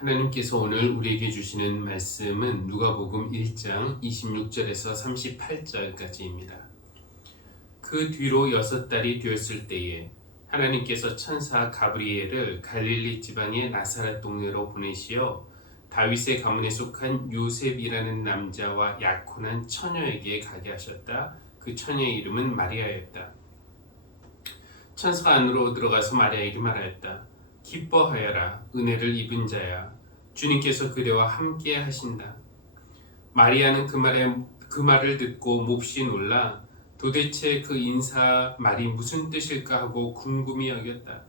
하나님께서 오늘 우리에게 주시는 말씀은 누가복음 1장 26절에서 38절까지입니다. 그 뒤로 6달이 되었을 때에 하나님께서 천사 가브리엘을 갈릴리 지방의 나사렛 동네로 보내시어 다윗의 가문에 속한 요셉이라는 남자와 약혼한 처녀에게 가게 하셨다. 그 처녀의 이름은 마리아였다. 천사가 안으로 들어가서 마리아에게 말하였다. 기뻐하여라, 은혜를 입은 자야, 주님께서 그대와 함께 하신다. 마리아는 그 말을 듣고 몹시 놀라 도대체 그 인사 말이 무슨 뜻일까 하고 궁금히 여겼다.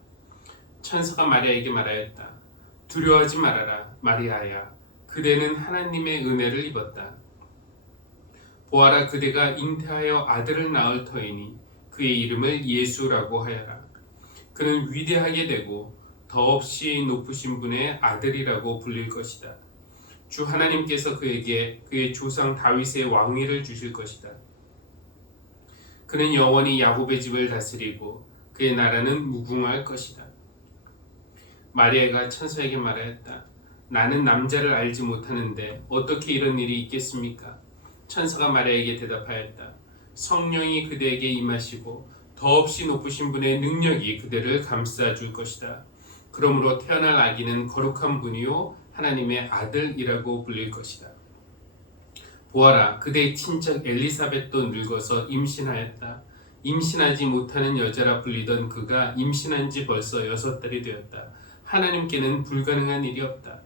천사가 마리아에게 말하였다. 두려워하지 말아라, 마리아야. 그대는 하나님의 은혜를 입었다. 보아라, 그대가 잉태하여 아들을 낳을 터이니 그의 이름을 예수라고 하여라. 그는 위대하게 되고 더없이 높으신 분의 아들이라고 불릴 것이다. 주 하나님께서 그에게 그의 조상 다윗의 왕위를 주실 것이다. 그는 영원히 야곱의 집을 다스리고 그의 나라는 무궁할 것이다. 마리아가 천사에게 말하였다. 나는 남자를 알지 못하는데 어떻게 이런 일이 있겠습니까? 천사가 마리아에게 대답하였다. 성령이 그대에게 임하시고 더없이 높으신 분의 능력이 그대를 감싸줄 것이다. 그러므로 태어날 아기는 거룩한 분이요 하나님의 아들이라고 불릴 것이다. 보아라, 그대의 친척 엘리사벳도 늙어서 임신하였다. 임신하지 못하는 여자라 불리던 그가 임신한 지 벌써 6달이 되었다. 하나님께는 불가능한 일이 없다.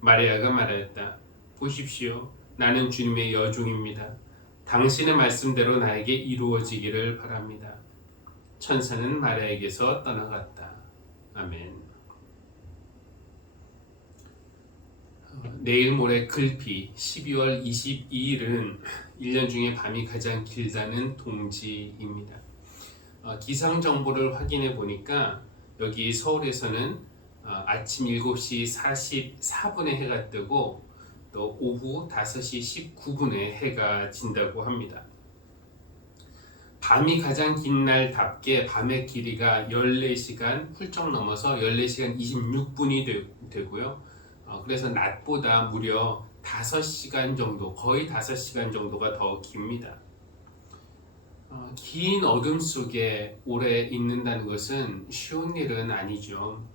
마리아가 말하였다. 보십시오, 나는 주님의 여종입니다. 당신의 말씀대로 나에게 이루어지기를 바랍니다. 천사는 마리아에게서 떠나갔다. 아멘. 내일 모레 글피 12월 22일은 1년 중에 밤이 가장 길다는 동지입니다. 기상 정보를 확인해 보니까 여기 서울에서는 아침 7시 44분에 해가 뜨고 또 오후 5시 19분에 해가 진다고 합니다. 밤이 가장 긴 날답게 밤의 길이가 14시간 훌쩍 넘어서 14시간 26분이 되고요. 그래서 낮보다 무려 5시간 정도, 거의 5시간 정도가 더 깁니다. 긴 어둠 속에 오래 있는다는 것은 쉬운 일은 아니죠.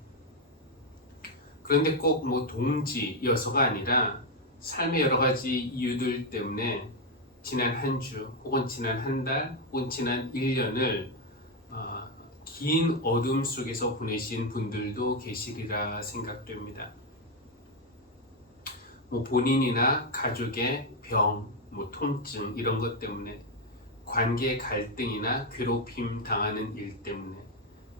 그런데 꼭 동지여서가 아니라 삶의 여러 가지 이유들 때문에 지난 한 주, 혹은 지난 한 달, 혹은 지난 1년을 긴 어둠 속에서 보내신 분들도 계시리라 생각됩니다. 본인이나 가족의 병, 통증 이런 것 때문에, 관계 갈등이나 괴롭힘 당하는 일 때문에,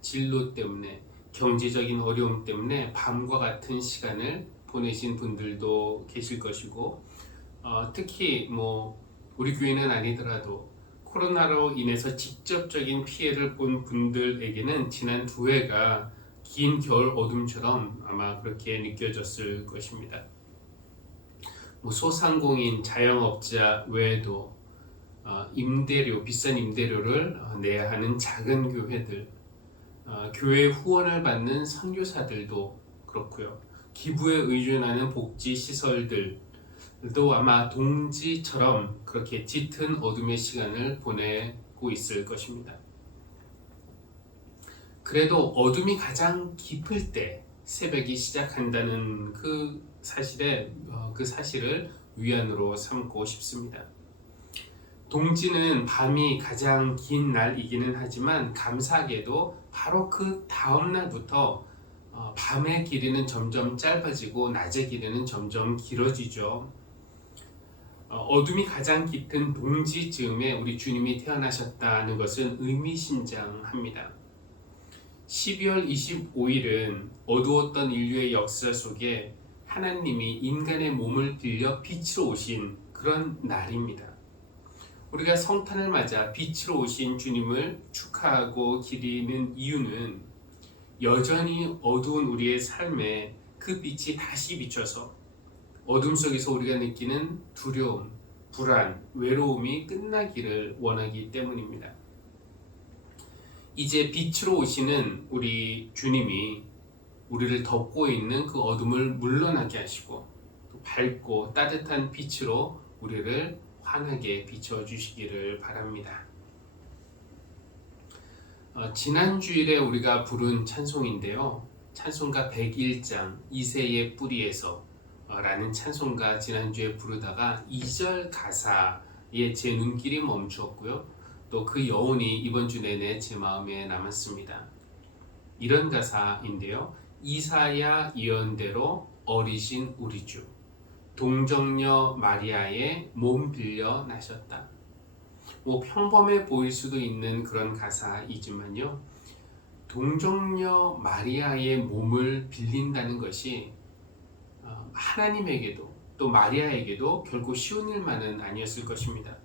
진로 때문에, 경제적인 어려움 때문에 밤과 같은 시간을 보내신 분들도 계실 것이고, 특히 우리 교회는 아니더라도 코로나로 인해서 직접적인 피해를 본 분들에게는 지난 2해가 긴 겨울 어둠처럼 아마 그렇게 느껴졌을 것입니다. 소상공인, 자영업자 외에도 비싼 임대료를 내야 하는 작은 교회들, 교회 후원을 받는 선교사들도 그렇고요. 기부에 의존하는 복지시설들도 아마 동지처럼 그렇게 짙은 어둠의 시간을 보내고 있을 것입니다. 그래도 어둠이 가장 깊을 때 새벽이 시작한다는 그 사실을 위안으로 삼고 싶습니다. 동지는 밤이 가장 긴 날이기는 하지만 감사하게도 바로 그 다음 날부터 밤의 길이는 점점 짧아지고 낮의 길이는 점점 길어지죠. 어둠이 가장 짙은 동지 즈음에 우리 주님이 태어나셨다는 것은 의미심장합니다. 12월 25일은 어두웠던 인류의 역사 속에 하나님이 인간의 몸을 빌려 빛으로 오신 그런 날입니다. 우리가 성탄을 맞아 빛으로 오신 주님을 축하하고 기리는 이유는 여전히 어두운 우리의 삶에 그 빛이 다시 비춰서 어둠 속에서 우리가 느끼는 두려움, 불안, 외로움이 끝나기를 원하기 때문입니다. 이제 빛으로 오시는 우리 주님이 우리를 덮고 있는 그 어둠을 물러나게 하시고 또 밝고 따뜻한 빛으로 우리를 환하게 비춰주시기를 바랍니다. 지난 주일에 우리가 부른 찬송인데요. 찬송가 101장 이새의 뿌리에서 라는 찬송가 지난주에 부르다가 2절 가사에 제 눈길이 멈추었고요. 또 그 여운이 이번 주 내내 제 마음에 남았습니다. 이런 가사인데요. 이사야 예언대로 어리신 우리 주 동정녀 마리아의 몸 빌려 나셨다. 평범해 보일 수도 있는 그런 가사이지만요. 동정녀 마리아의 몸을 빌린다는 것이 하나님에게도 또 마리아에게도 결코 쉬운 일만은 아니었을 것입니다.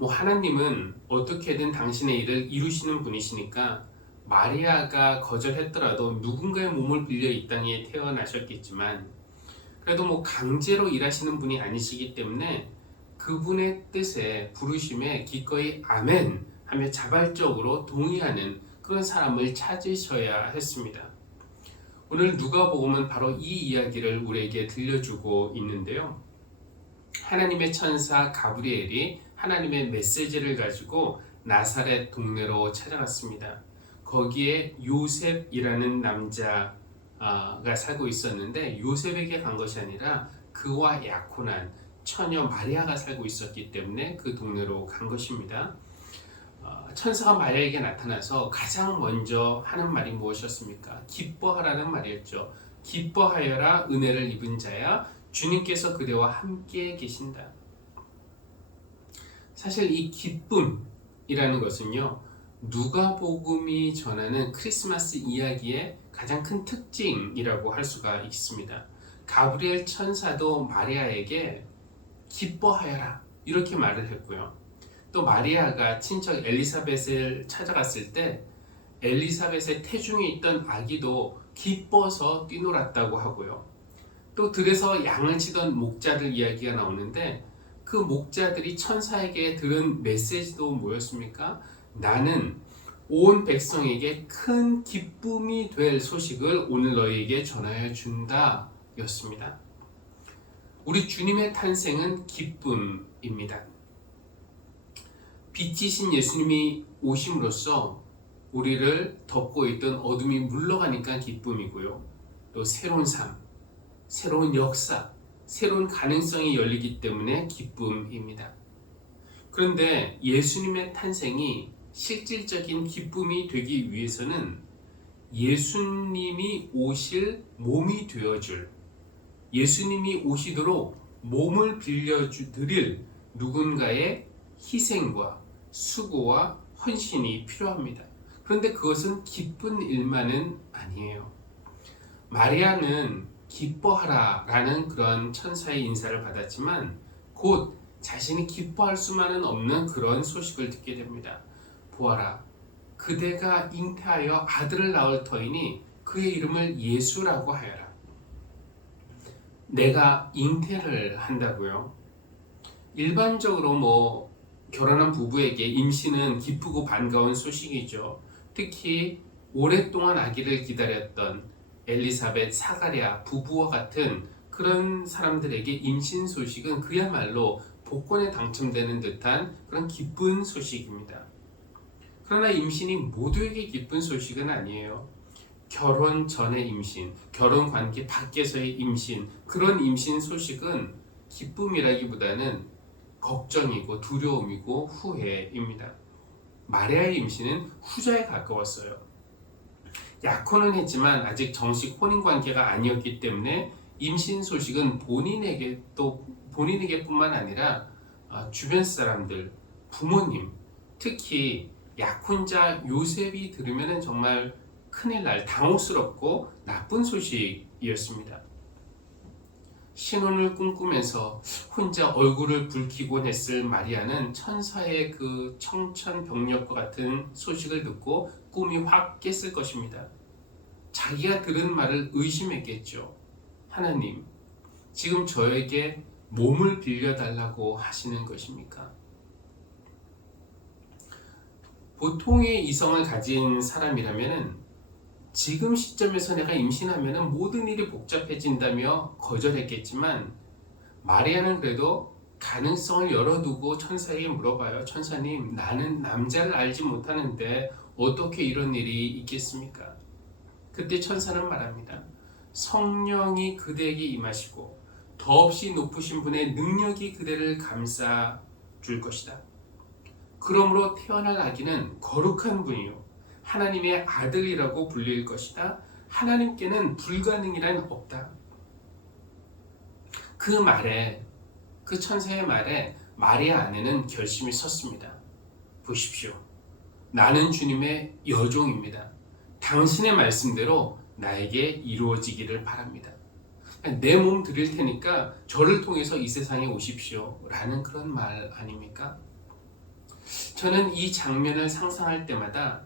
하나님은 어떻게든 당신의 일을 이루시는 분이시니까 마리아가 거절했더라도 누군가의 몸을 빌려 이 땅에 태어나셨겠지만 그래도 강제로 일하시는 분이 아니시기 때문에 그분의 뜻에 부르심에 기꺼이 아멘 하며 자발적으로 동의하는 그런 사람을 찾으셔야 했습니다. 오늘 누가복음은 바로 이 이야기를 우리에게 들려주고 있는데요. 하나님의 천사 가브리엘이 하나님의 메시지를 가지고 나사렛 동네로 찾아갔습니다. 거기에 요셉이라는 남자가 살고 있었는데 요셉에게 간 것이 아니라 그와 약혼한 처녀 마리아가 살고 있었기 때문에 그 동네로 간 것입니다. 천사가 마리아에게 나타나서 가장 먼저 하는 말이 무엇이었습니까? 기뻐하라는 말이었죠. 기뻐하여라 은혜를 입은 자야 주님께서 그대와 함께 계신다. 사실 이 기쁨이라는 것은요. 누가복음이 전하는 크리스마스 이야기의 가장 큰 특징이라고 할 수가 있습니다. 가브리엘 천사도 마리아에게 기뻐하여라 이렇게 말을 했고요. 또 마리아가 친척 엘리사벳을 찾아갔을 때 엘리사벳의 태중에 있던 아기도 기뻐서 뛰놀았다고 하고요. 또 들에서 양을 치던 목자들 이야기가 나오는데 그 목자들이 천사에게 들은 메시지도 뭐였습니까? 나는 온 백성에게 큰 기쁨이 될 소식을 오늘 너희에게 전하여 준다 였습니다. 우리 주님의 탄생은 기쁨입니다. 빛이신 예수님이 오심으로써 우리를 덮고 있던 어둠이 물러가니까 기쁨이고요. 또 새로운 삶, 새로운 역사, 새로운 가능성이 열리기 때문에 기쁨입니다. 그런데 예수님의 탄생이 실질적인 기쁨이 되기 위해서는 예수님이 오실 몸이 되어줄, 예수님이 오시도록 몸을 빌려드릴 누군가의 희생과 수고와 헌신이 필요합니다. 그런데 그것은 기쁜 일만은 아니에요. 마리아는 기뻐하라 라는 그런 천사의 인사를 받았지만 곧 자신이 기뻐할 수만은 없는 그런 소식을 듣게 됩니다. 보아라, 그대가 잉태하여 아들을 낳을 터이니 그의 이름을 예수라고 하여라. 내가 잉태를 한다고요? 일반적으로 결혼한 부부에게 임신은 기쁘고 반가운 소식이죠. 특히 오랫동안 아기를 기다렸던 엘리사벳, 사가랴 부부와 같은 그런 사람들에게 임신 소식은 그야말로 복권에 당첨되는 듯한 그런 기쁜 소식입니다. 그러나 임신이 모두에게 기쁜 소식은 아니에요. 결혼 전의 임신, 결혼 관계 밖에서의 임신, 그런 임신 소식은 기쁨이라기보다는 걱정이고 두려움이고 후회입니다. 마리아의 임신은 후자에 가까웠어요. 약혼은 했지만 아직 정식 혼인관계가 아니었기 때문에 임신 소식은 본인에게뿐만 아니라 주변 사람들, 부모님, 특히 약혼자 요셉이 들으면 정말 큰일 날 당혹스럽고 나쁜 소식이었습니다. 신혼을 꿈꾸면서 혼자 얼굴을 붉히곤 했을 마리아는 천사의 그 청천벽력과 같은 소식을 듣고 꿈이 확 깼을 것입니다. 자기가 들은 말을 의심했겠죠. 하나님, 지금 저에게 몸을 빌려달라고 하시는 것입니까? 보통의 이성을 가진 사람이라면 지금 시점에서 내가 임신하면 모든 일이 복잡해진다며 거절했겠지만 마리아는 그래도 가능성을 열어두고 천사에게 물어봐요. 천사님, 나는 남자를 알지 못하는데 어떻게 이런 일이 있겠습니까? 그때 천사는 말합니다. 성령이 그대에게 임하시고 더없이 높으신 분의 능력이 그대를 감싸 줄 것이다. 그러므로 태어날 아기는 거룩한 분이요 하나님의 아들이라고 불릴 것이다. 하나님께는 불가능이란 없다. 그 말에, 그 천사의 말에 마리아 안에는 결심이 섰습니다. 보십시오. 나는 주님의 여종입니다. 당신의 말씀대로 나에게 이루어지기를 바랍니다. 내 몸 드릴 테니까 저를 통해서 이 세상에 오십시오. 라는 그런 말 아닙니까? 저는 이 장면을 상상할 때마다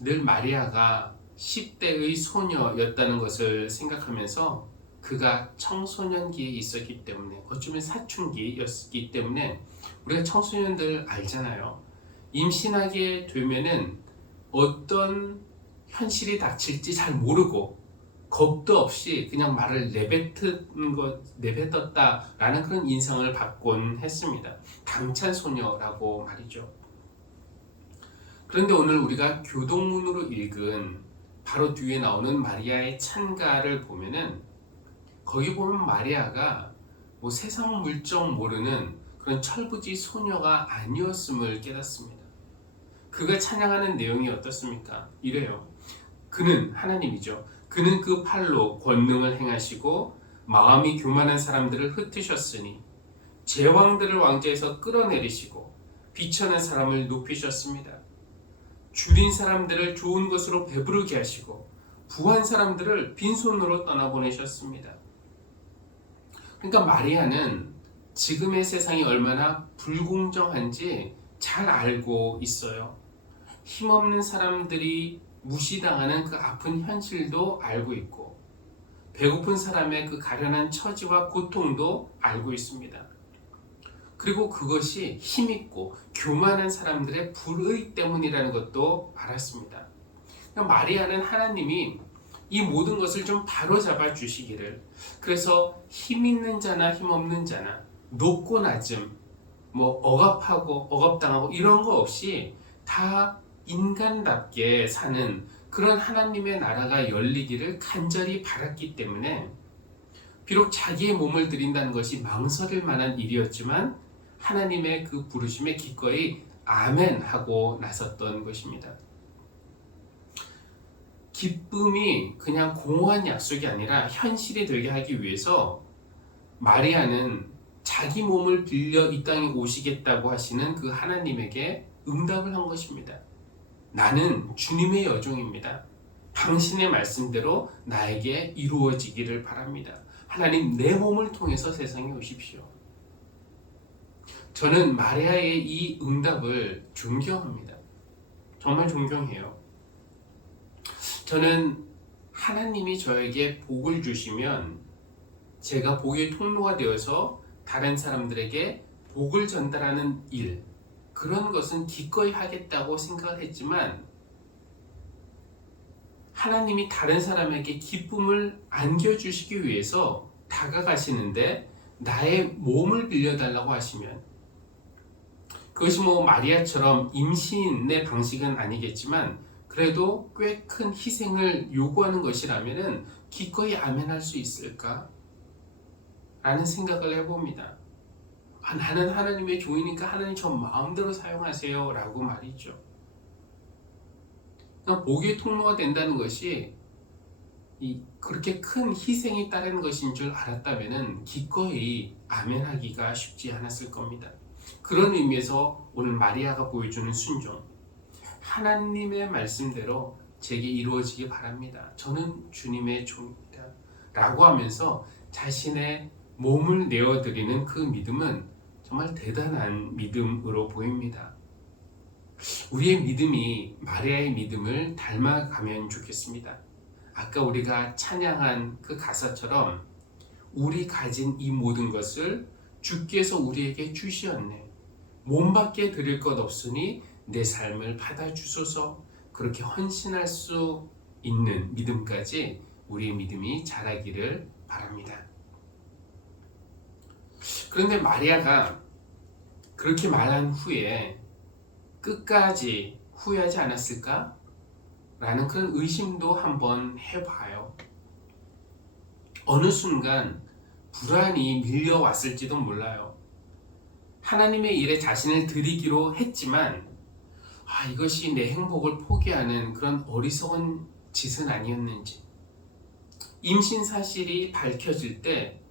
늘 마리아가 10대의 소녀였다는 것을 생각하면서 그가 청소년기에 있었기 때문에, 어쩌면 사춘기였기 때문에, 우리가 청소년들 알잖아요. 임신하게 되면은 어떤 현실이 닥칠지 잘 모르고 겁도 없이 그냥 말을 내뱉었다라는 그런 인상을 받곤 했습니다. 당찬 소녀라고 말이죠. 그런데 오늘 우리가 교동문으로 읽은 바로 뒤에 나오는 마리아의 찬가를 보면은, 거기 보면 마리아가 뭐 세상 물정 모르는 그런 철부지 소녀가 아니었음을 깨닫습니다. 그가 찬양하는 내용이 어떻습니까? 이래요. 그는 하나님이죠. 그는 그 팔로 권능을 행하시고 마음이 교만한 사람들을 흩으셨으니 제왕들을 왕좌에서 끌어내리시고 비천한 사람을 높이셨습니다. 줄인 사람들을 좋은 것으로 배부르게 하시고 부한 사람들을 빈손으로 떠나보내셨습니다. 그러니까 마리아는 지금의 세상이 얼마나 불공정한지 잘 알고 있어요. 힘없는 사람들이 무시당하는 그 아픈 현실도 알고 있고, 배고픈 사람의 그 가련한 처지와 고통도 알고 있습니다. 그리고 그것이 힘있고 교만한 사람들의 불의 때문이라는 것도 알았습니다. 그러니까 마리아는 하나님이 이 모든 것을 좀 바로잡아 주시기를, 그래서 힘있는 자나 힘없는 자나 높고 낮음, 뭐 억압하고 억압당하고 이런 거 없이 다 인간답게 사는 그런 하나님의 나라가 열리기를 간절히 바랐기 때문에, 비록 자기의 몸을 드린다는 것이 망설일 만한 일이었지만 하나님의 그 부르심에 기꺼이 아멘 하고 나섰던 것입니다. 기쁨이 그냥 공허한 약속이 아니라 현실이 되게 하기 위해서 마리아는 자기 몸을 빌려 이 땅에 오시겠다고 하시는 그 하나님에게 응답을 한 것입니다. 나는 주님의 여종입니다. 당신의 말씀대로 나에게 이루어지기를 바랍니다. 하나님, 내 몸을 통해서 세상에 오십시오. 저는 마리아의 이 응답을 존경합니다. 정말 존경해요. 저는 하나님이 저에게 복을 주시면 제가 복의 통로가 되어서 다른 사람들에게 복을 전달하는 일, 그런 것은 기꺼이 하겠다고 생각을 했지만, 하나님이 다른 사람에게 기쁨을 안겨주시기 위해서 다가가시는데 나의 몸을 빌려달라고 하시면, 그것이 뭐 마리아처럼 임신의 방식은 아니겠지만 그래도 꽤 큰 희생을 요구하는 것이라면 기꺼이 아멘할 수 있을까? 라는 생각을 해봅니다. 나는 하나님의 종이니까 하나님 저 마음대로 사용하세요 라고 말이죠. 복의 통로가 된다는 것이 그렇게 큰 희생이 따르는 것인 줄 알았다면 기꺼이 아멘하기가 쉽지 않았을 겁니다. 그런 의미에서 오늘 마리아가 보여주는 순종, 하나님의 말씀대로 제게 이루어지기 바랍니다. 저는 주님의 종입니다. 라고 하면서 자신의 몸을 내어드리는 그 믿음은 정말 대단한 믿음으로 보입니다. 우리의 믿음이 마리아의 믿음을 닮아가면 좋겠습니다. 아까 우리가 찬양한 그 가사처럼 우리 가진 이 모든 것을 주께서 우리에게 주시었네. 몸밖에 드릴 것 없으니 내 삶을 받아주소서. 그렇게 헌신할 수 있는 믿음까지 우리의 믿음이 자라기를 바랍니다. 그런데 마리아가 그렇게 말한 후에 끝까지 후회하지 않았을까? 라는 그런 의심도 한번 해봐요. 어느 순간 불안이 밀려왔을지도 몰라요. 하나님의 일에 자신을 드리기로 했지만 이것이 내 행복을 포기하는 그런 어리석은 짓은 아니었는지, 임신 사실이 밝혀질 때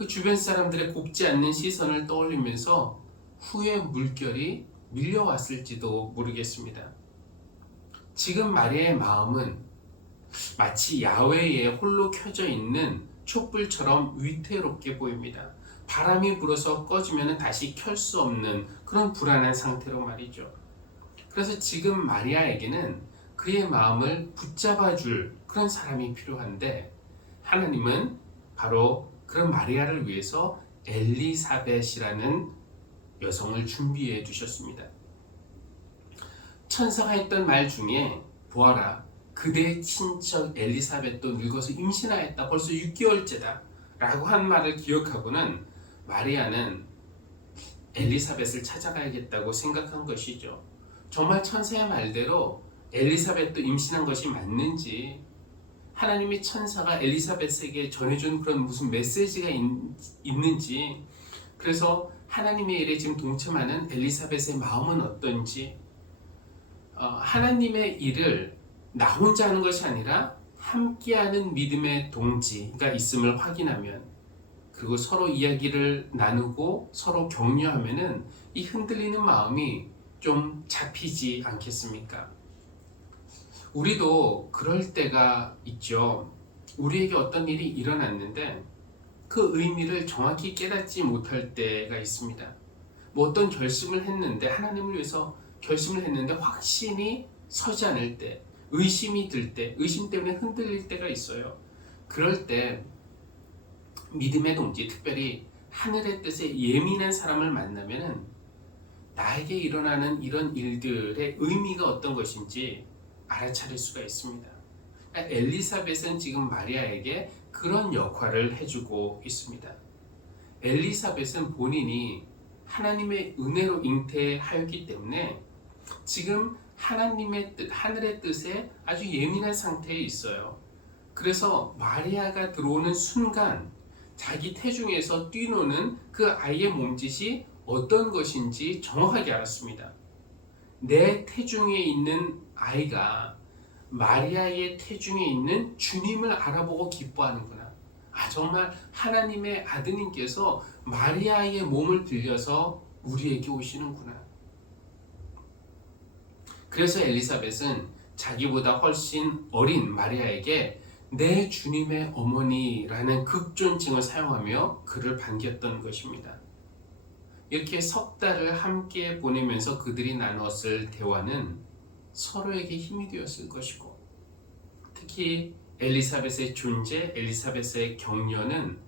그 주변 사람들의 곱지 않는 시선을 떠올리면서 후회 물결이 밀려왔을지도 모르겠습니다. 지금 마리아의 마음은 마치 야외에 홀로 켜져 있는 촛불처럼 위태롭게 보입니다. 바람이 불어서 꺼지면 다시 켤 수 없는 그런 불안한 상태로 말이죠. 그래서 지금 마리아에게는 그의 마음을 붙잡아줄 그런 사람이 필요한데, 하나님은 바로 그런 마리아를 위해서 엘리사벳이라는 여성을 준비해 두셨습니다. 천사가 했던 말 중에 보아라, 그대의 친척 엘리사벳도 늙어서 임신하였다. 벌써 6개월째다. 라고 한 말을 기억하고는 마리아는 엘리사벳을 찾아가야겠다고 생각한 것이죠. 정말 천사의 말대로 엘리사벳도 임신한 것이 맞는지, 하나님의 천사가 엘리사벳에게 전해준 그런 무슨 메시지가 있는지, 그래서 하나님의 일에 지금 동참하는 엘리사벳의 마음은 어떤지, 하나님의 일을 나 혼자 하는 것이 아니라 함께하는 믿음의 동지가 있음을 확인하면, 그리고 서로 이야기를 나누고 서로 격려하면은 이 흔들리는 마음이 좀 잡히지 않겠습니까? 우리도 그럴 때가 있죠. 우리에게 어떤 일이 일어났는데 그 의미를 정확히 깨닫지 못할 때가 있습니다. 뭐 어떤 결심을 했는데, 하나님을 위해서 결심을 했는데 확신이 서지 않을 때, 의심이 들 때, 의심 때문에 흔들릴 때가 있어요. 그럴 때 믿음의 동지, 특별히 하늘의 뜻에 예민한 사람을 만나면은 나에게 일어나는 이런 일들의 의미가 어떤 것인지 알아차릴 수가 있습니다. 엘리사벳은 지금 마리아에게 그런 역할을 해주고 있습니다. 엘리사벳은 본인이 하나님의 은혜로 잉태하였기 때문에 지금 하나님의 뜻, 하늘의 뜻에 아주 예민한 상태에 있어요. 그래서 마리아가 들어오는 순간 자기 태중에서 뛰노는 그 아이의 몸짓이 어떤 것인지 정확하게 알았습니다. 내 태중에 있는 아이가 마리아의 태중에 있는 주님을 알아보고 기뻐하는구나. 정말 하나님의 아드님께서 마리아의 몸을 빌려서 우리에게 오시는구나. 그래서 엘리사벳은 자기보다 훨씬 어린 마리아에게 내 주님의 어머니라는 극존칭을 사용하며 그를 반겼던 것입니다. 이렇게 석 달을 함께 보내면서 그들이 나눴을 대화는 서로에게 힘이 되었을 것이고, 특히 엘리사벳의 존재, 엘리사벳의 격려는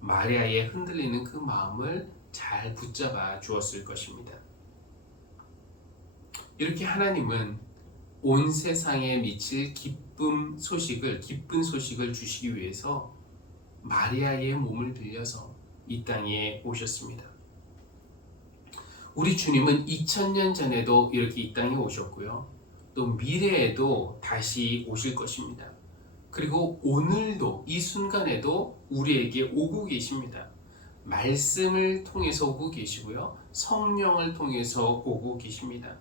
마리아의 흔들리는 그 마음을 잘 붙잡아 주었을 것입니다. 이렇게 하나님은 온 세상에 미칠 기쁜 소식을 주시기 위해서 마리아의 몸을 빌려서 이 땅에 오셨습니다. 우리 주님은 2000년 전에도 이렇게 이 땅에 오셨고요. 또 미래에도 다시 오실 것입니다. 그리고 오늘도 이 순간에도 우리에게 오고 계십니다. 말씀을 통해서 오고 계시고요. 성령을 통해서 오고 계십니다.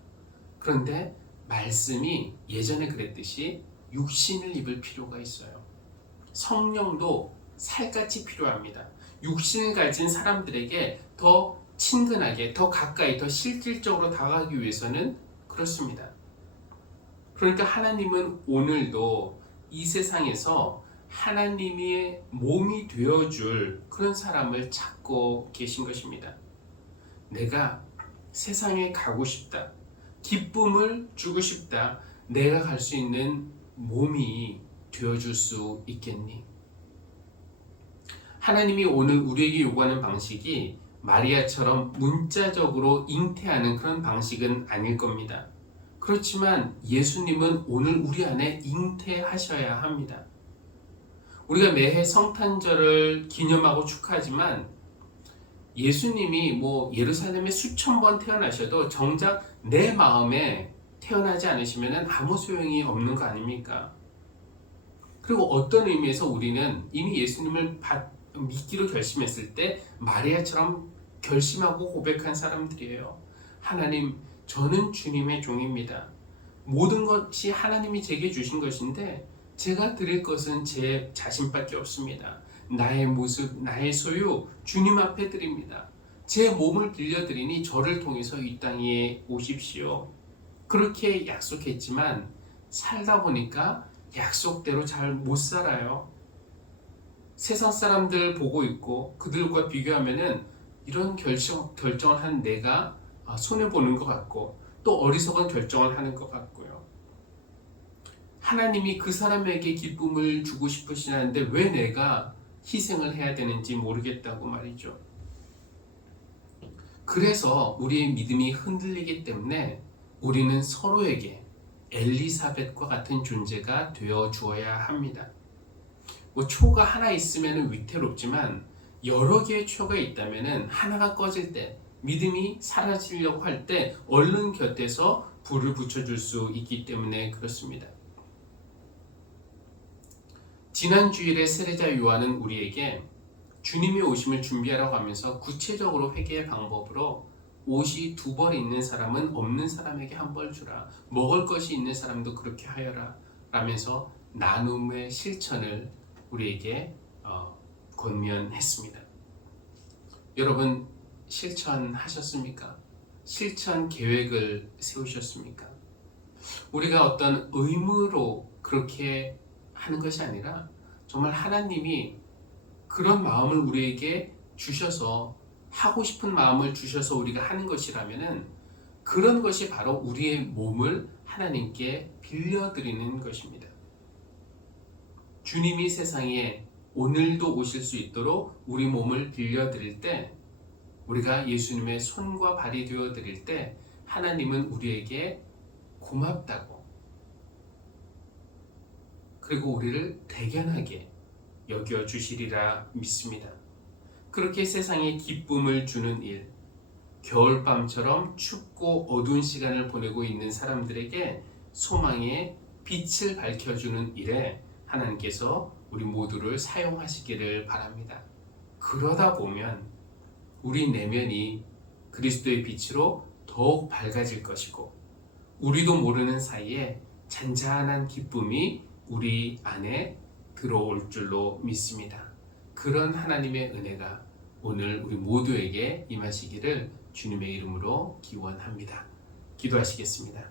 그런데 말씀이 예전에 그랬듯이 육신을 입을 필요가 있어요. 성령도 살같이 필요합니다. 육신을 가진 사람들에게 더 친근하게, 더 가까이, 더 실질적으로 다가가기 위해서는 그렇습니다. 그러니까 하나님은 오늘도 이 세상에서 하나님의 몸이 되어줄 그런 사람을 찾고 계신 것입니다. 내가 세상에 가고 싶다. 기쁨을 주고 싶다. 내가 갈 수 있는 몸이 되어줄 수 있겠니? 하나님이 오늘 우리에게 요구하는 방식이 마리아처럼 문자적으로 잉태하는 그런 방식은 아닐 겁니다. 그렇지만 예수님은 오늘 우리 안에 잉태하셔야 합니다. 우리가 매해 성탄절을 기념하고 축하하지만 예수님이 예루살렘에 수천 번 태어나셔도 정작 내 마음에 태어나지 않으시면 아무 소용이 없는 거 아닙니까? 그리고 어떤 의미에서 우리는 이미 예수님을 믿기로 결심했을 때 마리아처럼 결심하고 고백한 사람들이에요. 하나님, 저는 주님의 종입니다. 모든 것이 하나님이 제게 주신 것인데 제가 드릴 것은 제 자신밖에 없습니다. 나의 모습, 나의 소유 주님 앞에 드립니다. 제 몸을 빌려드리니 저를 통해서 이 땅에 오십시오. 그렇게 약속했지만 살다 보니까 약속대로 잘 못 살아요. 세상 사람들 보고 있고 그들과 비교하면은 이런 결정을 한 내가 손해보는 것 같고 또 어리석은 결정을 하는 것 같고요. 하나님이 그 사람에게 기쁨을 주고 싶으시는데 왜 내가 희생을 해야 되는지 모르겠다고 말이죠. 그래서 우리의 믿음이 흔들리기 때문에 우리는 서로에게 엘리사벳과 같은 존재가 되어 주어야 합니다. 초가 하나 있으면 위태롭지만 여러 개의 초가 있다면 하나가 꺼질 때 믿음이 사라지려고 할 때 얼른 곁에서 불을 붙여줄 수 있기 때문에 그렇습니다. 지난 주일에 세례자 요한은 우리에게 주님의 오심을 준비하라고 하면서 구체적으로 회개의 방법으로 옷이 2벌 있는 사람은 없는 사람에게 1벌 주라. 먹을 것이 있는 사람도 그렇게 하여라. 라면서 나눔의 실천을 우리에게 권면했습니다. 여러분 실천하셨습니까? 실천 계획을 세우셨습니까? 우리가 어떤 의무로 그렇게 하는 것이 아니라 정말 하나님이 그런 마음을 우리에게 주셔서 하고 싶은 마음을 주셔서 우리가 하는 것이라면은 그런 것이 바로 우리의 몸을 하나님께 빌려드리는 것입니다. 주님이 세상에 오늘도 오실 수 있도록 우리 몸을 빌려드릴 때 우리가 예수님의 손과 발이 되어드릴 때 하나님은 우리에게 고맙다고 그리고 우리를 대견하게 여겨주시리라 믿습니다. 그렇게 세상에 기쁨을 주는 일, 겨울밤처럼 춥고 어두운 시간을 보내고 있는 사람들에게 소망의 빛을 밝혀주는 일에 하나님께서 우리 모두를 사용하시기를 바랍니다. 그러다 보면 우리 내면이 그리스도의 빛으로 더욱 밝아질 것이고 우리도 모르는 사이에 잔잔한 기쁨이 우리 안에 들어올 줄로 믿습니다. 그런 하나님의 은혜가 오늘 우리 모두에게 임하시기를 주님의 이름으로 기원합니다. 기도하시겠습니다.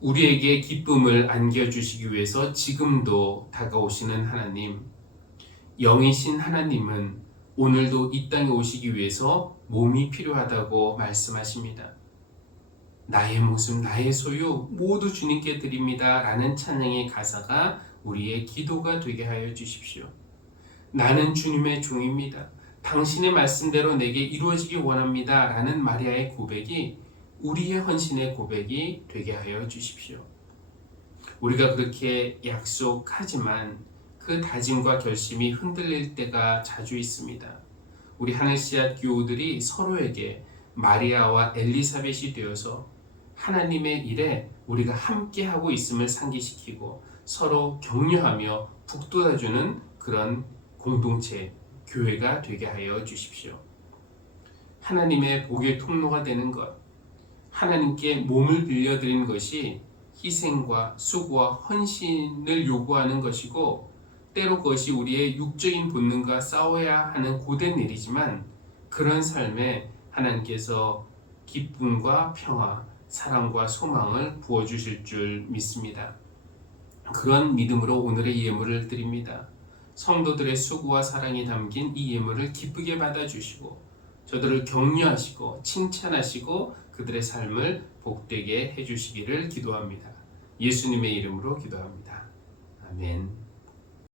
우리에게 기쁨을 안겨주시기 위해서 지금도 다가오시는 하나님, 영이신 하나님은 오늘도 이 땅에 오시기 위해서 몸이 필요하다고 말씀하십니다. 나의 모습, 나의 소유 모두 주님께 드립니다 라는 찬양의 가사가 우리의 기도가 되게 하여 주십시오. 나는 주님의 종입니다. 당신의 말씀대로 내게 이루어지기 원합니다 라는 마리아의 고백이 우리의 헌신의 고백이 되게 하여 주십시오. 우리가 그렇게 약속하지만 그 다짐과 결심이 흔들릴 때가 자주 있습니다. 우리 하늘씨앗 교우들이 서로에게 마리아와 엘리사벳이 되어서 하나님의 일에 우리가 함께하고 있음을 상기시키고 서로 격려하며 북돋아주는 그런 공동체, 교회가 되게 하여 주십시오. 하나님의 복의 통로가 되는 것, 하나님께 몸을 빌려드리는 것이 희생과 수고와 헌신을 요구하는 것이고 때로 그것이 우리의 육적인 본능과 싸워야 하는 고된 일이지만 그런 삶에 하나님께서 기쁨과 평화, 사랑과 소망을 부어주실 줄 믿습니다. 그런 믿음으로 오늘의 예물을 드립니다. 성도들의 수고와 사랑이 담긴 이 예물을 기쁘게 받아주시고 저들을 격려하시고 칭찬하시고 그들의 삶을 복되게 해주시기를 기도합니다. 예수님의 이름으로 기도합니다. 아멘.